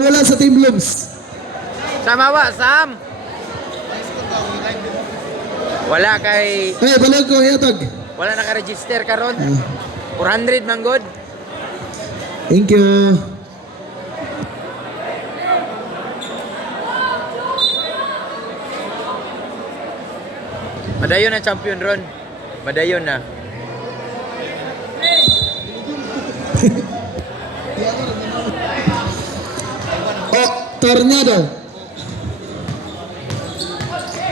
Wala sa Team Blooms. Samawa, Sam. Wala kay Balag ko, yatag. wala naka-register karon. 400 man god. Thank you. Madayon na champion ron. Madayon na.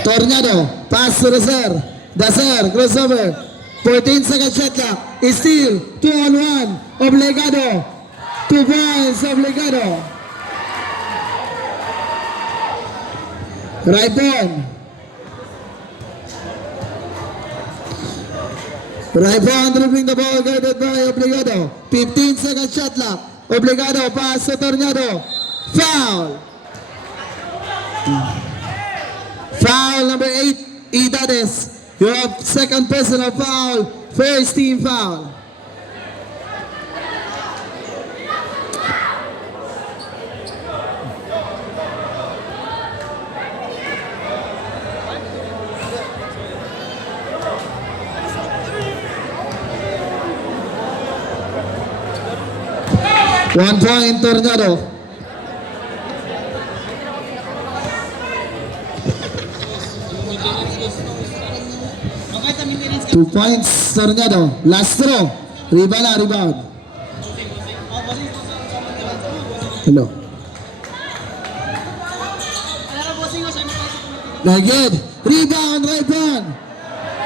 Tornado. Pass to Daser, crossover. 14 second shot clock. Steal. 2-on-1. Obligado. 2 points. Obligado. Raipon dribbling the ball, guided by Obligado. 15 second shot clock. Obligado, pass to Tornado. Foul. Foul number 8, Idades. You have second personal foul, first team foul. One point, Tornado. Two points, Tornado. Last throw. Rebound. Hello. Nagid. Rebound,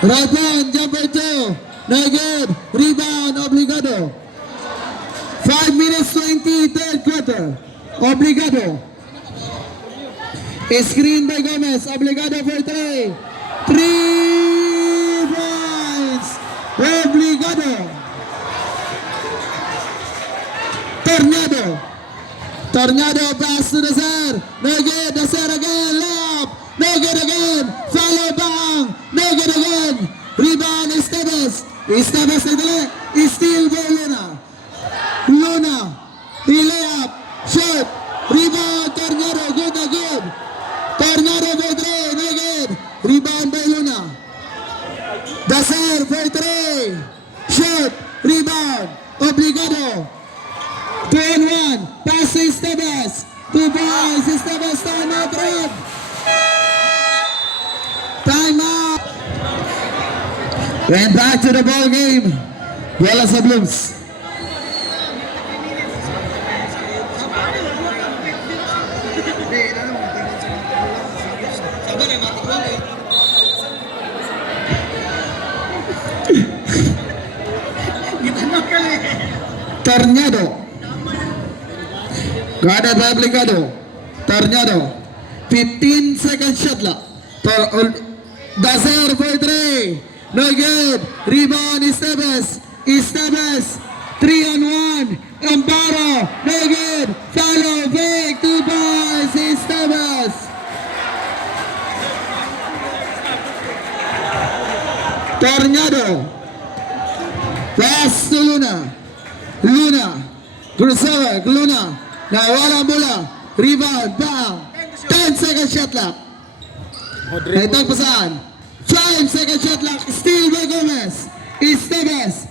Raipon, jumper 2. Nagid. Rebound, Obligado. 5 minutes 20, third quarter. Obligado. Screen by Gomez. Obligado for 3. 3 points. Obligado. Tornado pass to Daser. Daser again. Lob. Again. Follow bang. Again. Rebound Esteves. Nagdali. Steal by Luna. Layup. Shot. Rebound. Tornado. Good. Tornado for 3. Nagid. Rebound by Luna. Daser for 3. Shot. Rebound. Obligado. 2-on-1. Pass to Esteves. 2 points. Esteves time out. Time out. And back to the ball game. Wala sa Blooms. Tornado. Guarded by Obligado. Tornado. 15 second shot la. Daser for 3. No good. Rebound Esteves. 3-on-1. Amparo. No good. Follow. Fake. 2 points. Esteves. Tornado. Pass to Luna. Crossover. Luna. Nawala bola. Rebound. Bang. 10 second shot clock. Itong pasahan. 5 second shot clock. Steal by Gomez. Esteves.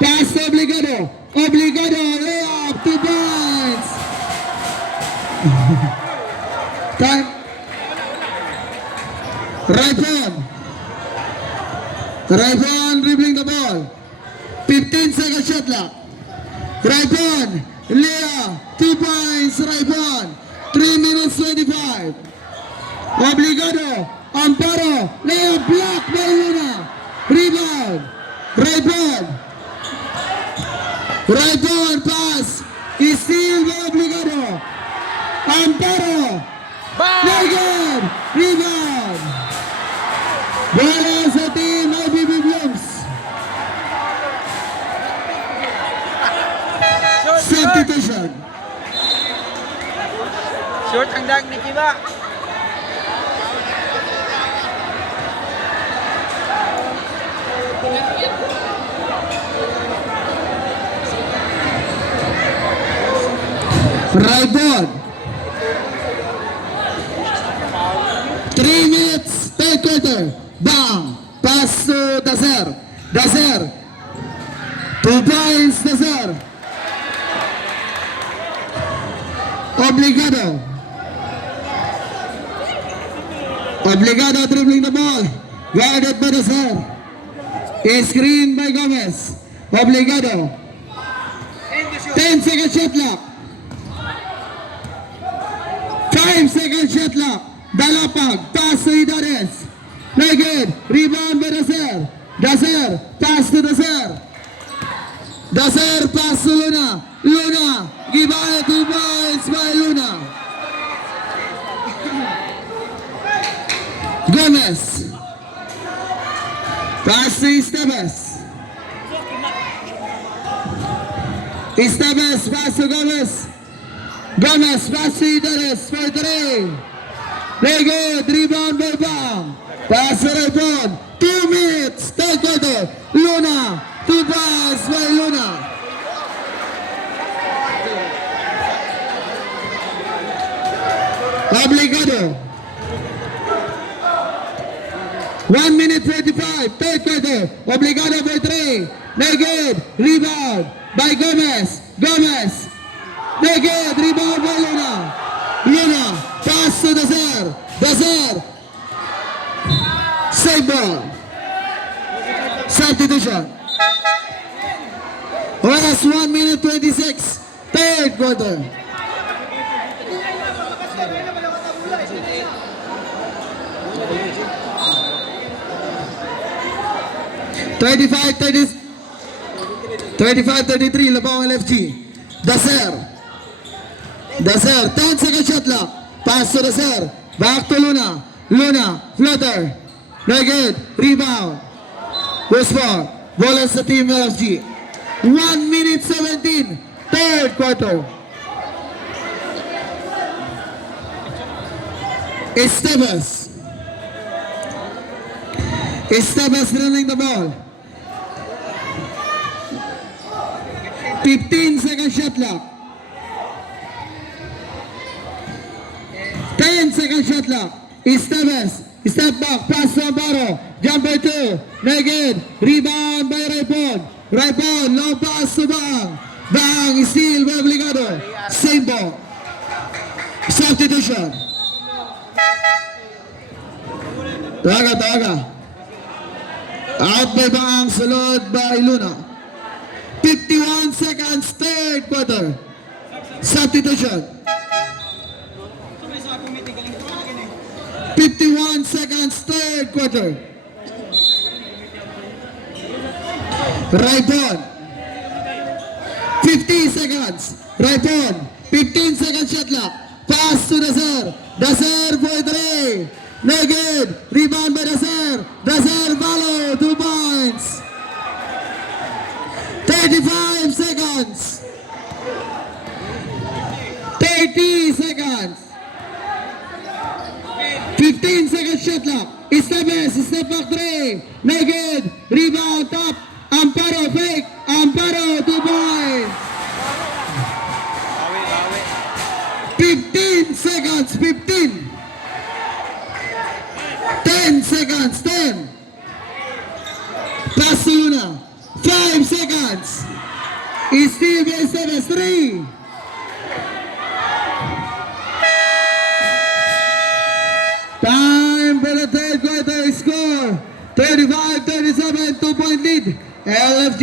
Pass to Obligado. Layup. 2 points. Time. Raipon dribbling the ball. 15 second shot clock. Raipon. Lea. 2 points. Raipon. 3 minutes 25. Obligado. Amparo. Lea block by Luna. Rebound. Raipon pass. Steal by Obligado. Amparo. Nagid. Rebound. Bola sa team IBB Blooms. Substitution. Short ang dag ni Kiba. Raibon. 3 minutes, third quarter. Bang! Pass to Dazer. Dazer. 2 points, Dazer. Obligado. Obligado dribbling the ball. Guarded by Dazer. Screen by Gomez. Obligado. 10-second shot clock. 5-second shot clock. Dalapag. Pass to Idanes. Very good. Rebound by Dazer. Dazer. Pass to Dazer. Dazer. Pass to Luna. Luna. Give away 2 points by Luna. Gomez. Pass to Estevez. Estevez. Pass to Gomez. Gomez. Pass to Idanes. For 3. Very good. Rebound by Bang. Pass to Raibon. 2 minutes. Third quarter. Luna. 2 points by Luna. Obligado. 1 minute 25. Third quarter. Obligado by 3. Very good. Rebound by Gomez. Gomez. Very good. Rebound by Luna. Luna. Pass to Dazer. Dazer. Save ball. Substitution. Oras 1 minute 26. Third quarter. Thirty-five, 33, Labong LFG. Dazer. Dazer, 10-second shot clock. Pass to Dazer. Back to Luna. Luna, floater. Very good. Rebound. Who's ball? Ball is the team LFG. 1 minute 17. Third quarter. Estevez. Estevez running the ball. 15-second shot clock. 10-second shot clock. Estevez. Step back. Pass to Amparo. Jumper 2. Naked. Rebound by Raipon. Raipon. Long pass to Bang. Bang. Steal by Obligado. Same ball. Substitution. Taga. Out by Bang. Sulod by Luna. 51 seconds. Third quarter. Substitution. 51 seconds, third quarter. Raipon. 50 seconds. Raipon. 15 seconds shot clock. Pass to Dazer. Dazer for 3. Naked. Rebound by Dazer. Dazer follow. 2 points. 35 seconds. 30 seconds. 15 second shot clock. Estevez, step back 3. Naked. Rebound top. Amparo fake. Amparo 2 points. 15 seconds. 15. 10 seconds. 10. Pass to Luna. 5 seconds. Estevez 3. Time for the third quarter. Score 35-37, 2-point lead. LFG